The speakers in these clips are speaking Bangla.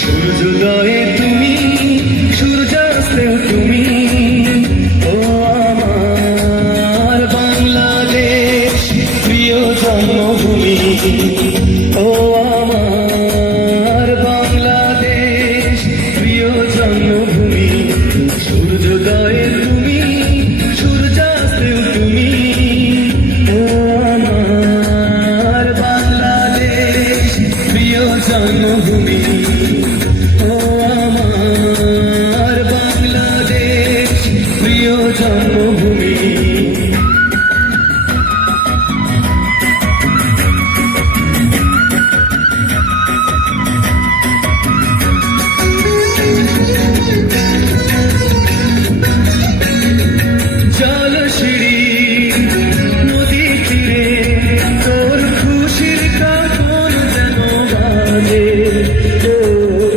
সূর্যোদয়ে তুমি, সূর্যাস্তেও তুমি, ও আমার বাংলাদেশ প্রিয় জন্মভূমি, ও আমার বাংলাদেশ প্রিয় জন্মভূমি। সূর্যোদয়ে তুমি, সূর্যাস্তেও তুমি, ও আমার বাংলাদেশ প্রিয় জন্মভূমি। জন্মভূমি জলশিরি নদী তীরে তোর খুশির কাপন যেন বাজে, ও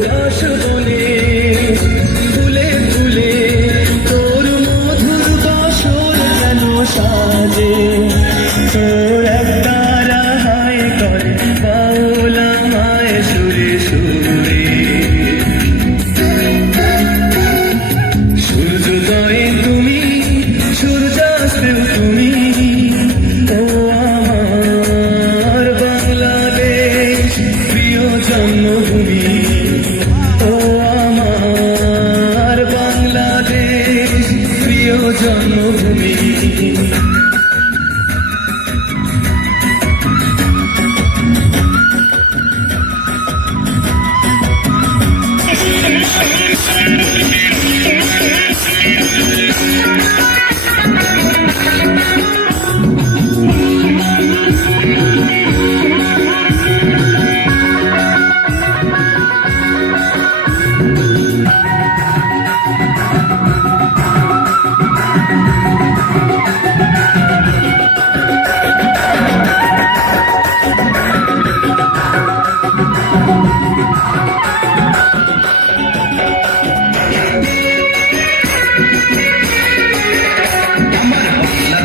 কাশ বনে ফুলে ফুলে তোর মধুর বাসর যেন সাজে। তোর একটা রাহাই করে বাউল আমায় সুরে সুরে। সূর্যোদয়ে তুমি, সূর্যাস্তেও তুমি, ও আমার বাংলাদেশ প্রিয় জন্মভূমি, ও আমার বাংলাদেশ প্রিয় জন্মভূমি।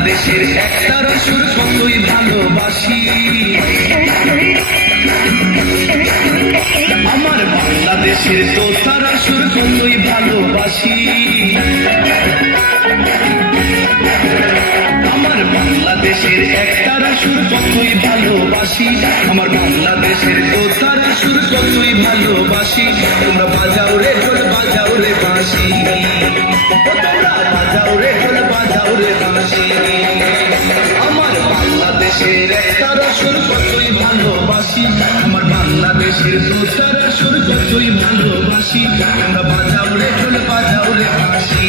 দেশের একতারা সুর কতই ভালোবাসি, আমার বাংলাদেশের দোতারা সুর কতই ভালোবাসি। আমার বাংলাদেশের একতারা সুর কতই ভালোবাসি, আমার বাংলাদেশের দোতারা সুর কতই ভালোবাসি। তোমরা বাজাও রে ঢোল, বাজাও রে বাঁশি, তোমরা বাজাও রে ঢোল, বাজাও রে বাঁশি। আমার বাংলাদেশের একতারা সুর কতই ভালোবাসি, আমার বাংলাদেশের দোতারা সুর কতই ভালোবাসি। তোমরা বাজাও রে ঢোল, বাজাও রে বাঁশি।